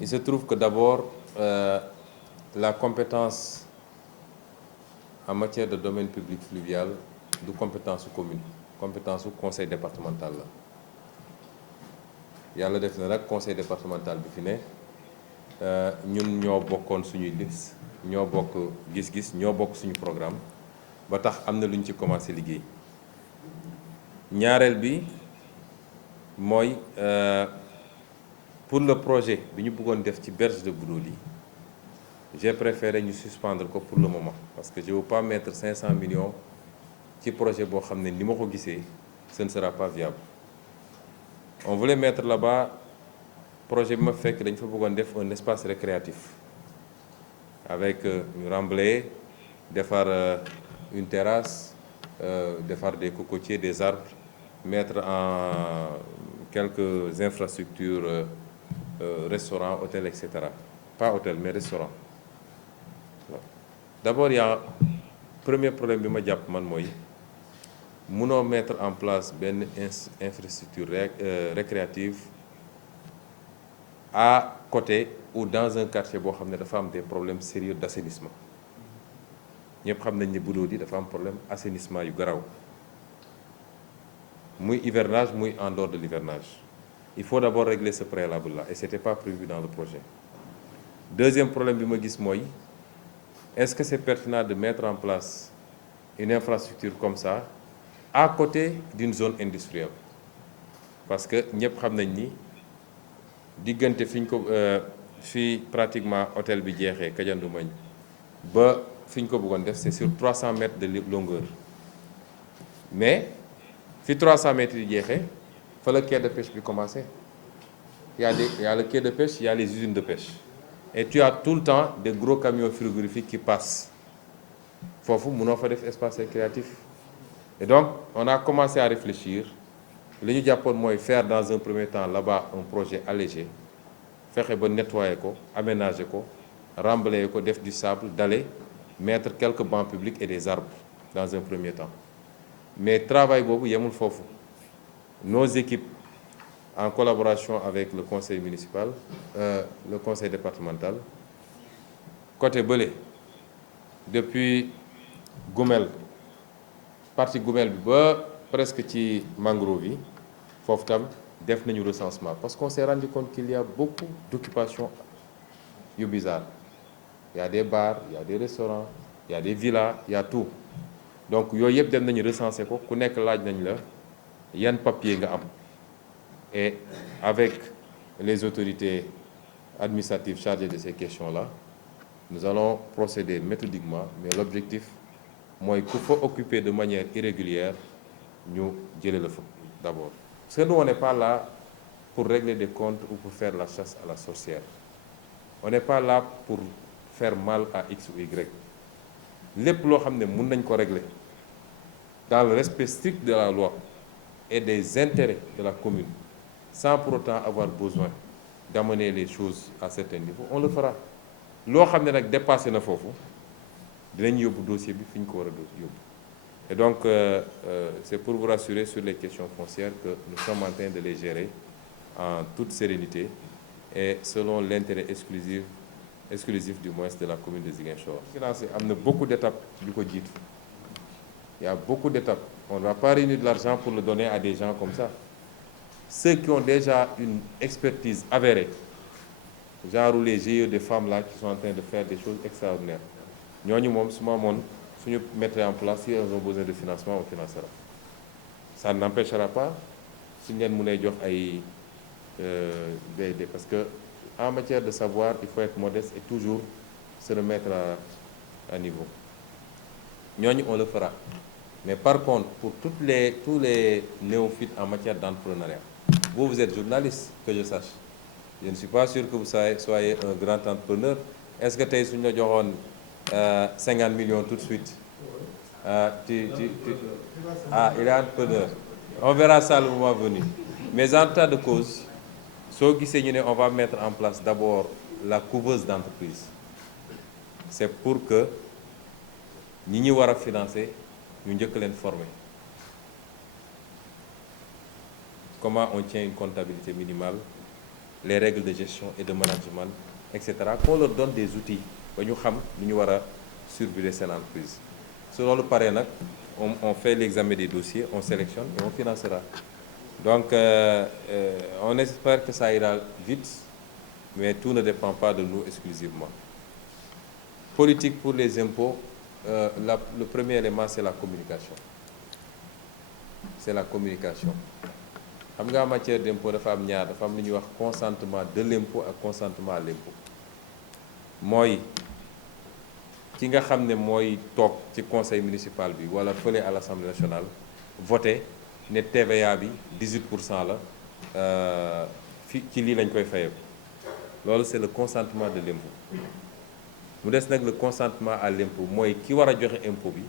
Il se trouve que d'abord, la compétence en matière de domaine public fluvial du compétence commune, compétence au conseil départemental la yàlla def na nag conseil départemental bi fi ne ñun ñoo bokkoon suñuy liste ñoo bokk gis-gis ñoo bokk suñu programme ba tax am na lu ñu ci commencé liggéey ñaareel bi mooy pour le projet bi ñu bëggoon def ci berge de Goudomp j'ai préféré ñu suspendre ko pour le moment parce que je veux pas mettre 500 millions ci projet boo xam ne ni ma ko gisee ce ne sera pas viable. On voulait mettre là-bas projet bi ma fekk dañ fa bëggoon def un espace récréatif avec ñu remblayer defar une terrasse defar des cocotiers, des arbres, mettre en quelques infrastructures restaurants, hôtels, etc. Pas hôtel mais restaurant. D'abord il y a premier problème bi ma jàpp man mooy mënoo mettre en place benn infrastructure récréative à côté ou dans un quartier boo xam ne dafa am des problèmes sérieux d'assainissement ñëpp xam nañ ne Goudomp dafa am problème assainissement yu garaaw muy hivernage muy en dehors de l'hivernage. Il faut d'abord régler ce préalable-là et c'était pas prévu dans le projet. Deuxième problème bi ma gis mooy est-ce que c'est pertinent de mettre en place une infrastructure comme ça à côté d'une zone industrielle parce que ñëpp xam nañ ni diggante fi ñu ko fi pratiquement hôtel bi jeexee Kajandu Mañ ba fi ñu ko bëggoon def c'est sur 300 mètres de longueur mais fi 300 mètres yi jeexee fa la quai de pêche bi commencé il y a le quai de pêche, il y a les usines de pêche et tu as tout le temps des gros camions frigorifiques qui passent foofu mënoo fa def espace récréatif. Et donc, on a commencé à réfléchir. Li ñu jàppoon mooy faire dans un premier temps là-bas un projet allégé fexe ba nettoyer ko aménager ko remblayer ko def du sable d'aller mettre quelques bancs publics et des arbres dans un premier temps. Mais travail boobu yemul foofu. Nos équipes en collaboration avec le conseil municipal, le conseil départemental, côté bële depuis Goumel partie Goumel bi ba presque ci mangrove yi foofu tam def nañu recensement parce qu'on s'est rendu compte qu'il y a beaucoup d'occupations yu bizarres. Il y a des bars, il y a des restaurants, il y a des villas, il y a tout. Donc yooyu yëpp dem nañu recenser ko ku nekk laaj nañ la yan papier nga am et avec les autorités administratives chargées de ces questions-là nous allons procéder méthodiquement mais l'objectif mooy ku fa occuper de manière irrégulière ñu jëlee la fa d'abord. Parce que nous on n'est pas là pour régler des comptes ou pour faire la chasse à la sorcière. On n'est pas là pour faire mal à X ou Y. Lépp loo xam ne mën nañ ko régler dans le respect strict de la loi et des intérêts de la commune sans pour autant avoir besoin d'amener les choses à certains niveaux on le fera. Loo xam ne nag dépassé na foofu dinañ yóbbu dossier bi fi ñu ko war a yóbbu. Et donc c'est pour vous rassurer sur les questions foncières que nous sommes en train de les gérer en toute sérénité et selon l'intérêt exclusif du moins de la commune de Ziguinchor. Am na beaucoup d'étapes yu ko jiitu. Il y a beaucoup d'étapes. On ne va pas réunir de l'argent pour le donner à des gens comme ça. Ceux qui ont déjà une expertise avérée, genre les GIE des femmes là qui sont en train de faire des choses extraordinaires. Ñooñu moom su ma amoon suñu mettre en place si elles ont besoin de financement on financera. Ça n'empêchera pas suñu leen mënee jox ay parce que en matière de savoir il faut être modeste et toujours se remettre à niveau. Ñooñu on le fera. Mais par contre pour tous les néophytes en matière d'entrepreneuriat, vous êtes journaliste que je sache. Je ne suis pas sûr que vous soyez un grand entrepreneur. Est-ce que tey suñu la joxoon 50 millions tout de suite il est entrepreneur. On verra ça le moment venu. Mais en tas de cause soo gisee ñu ne on va mettre en place d'abord la couveuse d'entreprise. C'est pour que ñi ñu war a financer ñu njëkk leen former. Comment on tient une comptabilité minimale, les règles de gestion et de management, etc. Qu'on leur donne des outils ba ñu xam lu ñu war a surveiller seen entreprise. su loolu paree nag on fait l'examen des dossiers, on sélectionne et on financera. Donc on espère que ça ira vite, mais tout ne dépend pas de nous exclusivement. Politique pour les impôts, le premier élément, c'est la communication. C'est la communication. xam nga en matière d'impôt dafa am ñaar, dafa am lu ñuy wax consentement de l'impôt ak consentement à l'impôt. mooy ki nga xam ne mooy toog ci conseil municipal bi wala fële à l'Assemblée nationale voté ne TVA bi 18% la fi ci lii lañ koy fayeeku. loolu c'est le consentement de l'impôt. mu des nag le consentement à l'impôt mooy ki war a joxe impôt bi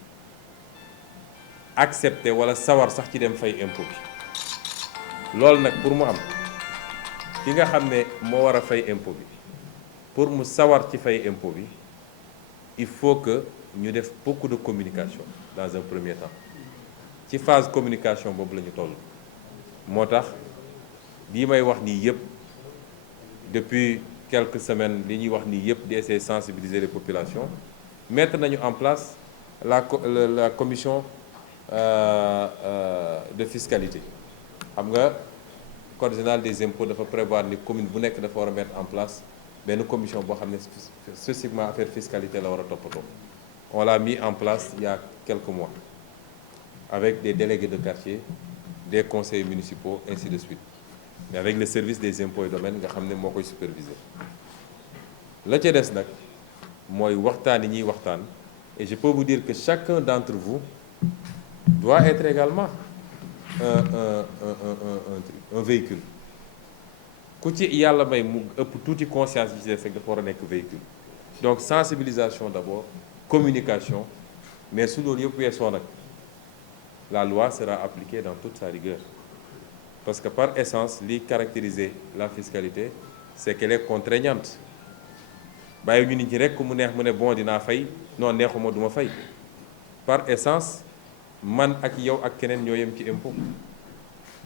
accepter wala sawar sax ci dem fay impôt bi. loolu nag pour mu am ki nga xam ne moo war a fay impôt bi pour mu sawar ci fay impôt bi il faut que ñu def beaucoup de communication dans un premier temps. ci phase communication boobu la ñu toll. moo tax lii may wax nii yëpp depuis quelques semaines li ñuy wax nii yëpp di essayer sensibiliser les populations, mettre nañu en place la commission de fiscalité. xam nga code général des impôts dafa prévoir ni commune bu nekk dafa war a mettre en place benn commission boo xam ne spécifiquement affaire fiscalité la war a toppatoo. On l'a mis en place il y a quelques mois avec des délégués de quartier, des conseillers municipaux, ainsi de suite, mais avec le service des impôts et domaines nga xam ne moo koy superviser. la ca des nag mooy waxtaan yi ñuy waxtaan, et je peux vous dire que chacun d'entre vous doit être également un véhicule. ku ci yàlla may mu ëpp tuuti conscience bi ci def rek dafa war a nekk véhicule. Donc sensibilisation d'abord, communication, mais su loolu yëpp weesoo nag la loi sera appliquée dans toute sa rigueur. Parce que par essence li caractériser la fiscalité, c'est qu'elle est contraignante. bàyyi ñu nit ñi rek ku mu neex mu ne bon dinaa fay, non neexuma duma fay. Par essence man ak yow ak keneen ñoo yem ci impôt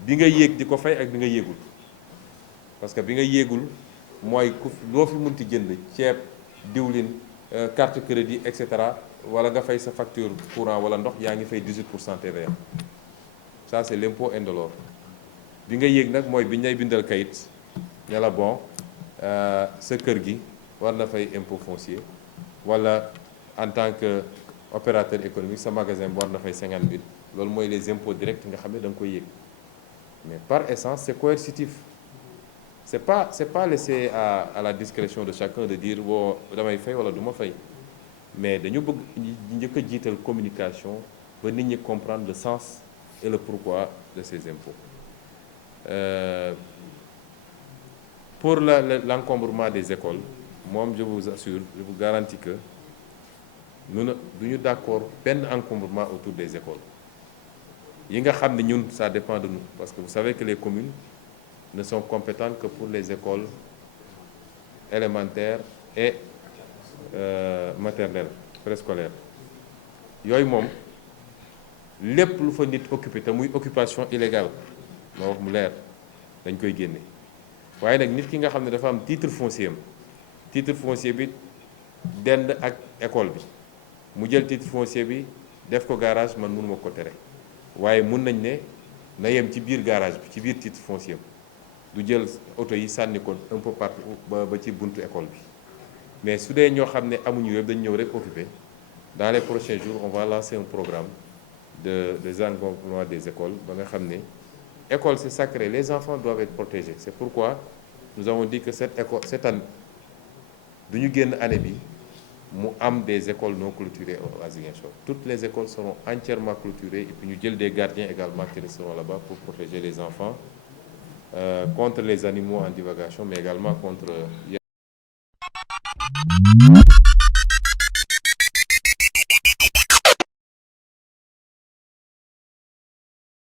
bi nga yéeg di ko fay ak bi nga yéegul. Parce que bi nga yéegul mooy ku loo fi munti jënd ceeb, diwlin, carte crédit, etc. wala nga fay sa facture courant wala ndox yaa ngi fay 18% TVA. Ça c'est l'impôt indolore. bi nga yéeg nag mooy bi ñu lay bindal kayit ne la bon sa kër gi war na fay impôt foncier, wala en tant que opérateur économique sa magasin bi war na fay 50 000. loolu mooy les impôts directs nga xam ne da nga koy yéeg. Mais par essence c'est coercitif. C'est pas laissé à la discrétion de chacun de dire woo damay fay wala du ma fay, mais dañu bëgg njëkk a jiital communication ba nit ñi comprendre le sens et le pourquoi de ces impôts. Pour l'encombrement des écoles, moom je vous assure, je vous garantis que nous duñu d'accord benn encombrement autour des écoles. yi nga xam ne ñun ça dépend de nous, parce que vous savez que les communes ne sont compétentes que pour les écoles élémentaires et maternelles, préscolaires. yooyu moom lépp lu fa nit occupé te muy occupation illégale ma wax mu leer dañ koy génne. waaye nag nit ki nga xam ne dafa am titre foncier bi dend ak école bi mu jël titre foncier bi def ko garage, man mënuma ko tere, waaye mun nañ ne na yem ci biir garage bi ci biir titre foncier bi du jël oto yi sànni ko un peu partout ba ci buntu école bi. mais su dee ñoo xam ne amuñu yëpp dañu ñëw rek occupé, dans les prochains jours on va lancer un programme de désencombrement des écoles ba nga xam ne école c'est sacré, les enfants doivent être protégés. C'est pourquoi nous avons dit que cette année du ñu génn année bi mu am des écoles non clôturées à Ziguinchor. Toutes les écoles seront entièrement clôturées, et puis ñu jël des gardiens également qui resteront là-bas pour protéger les enfants contre les animaux en divagation, mais également contre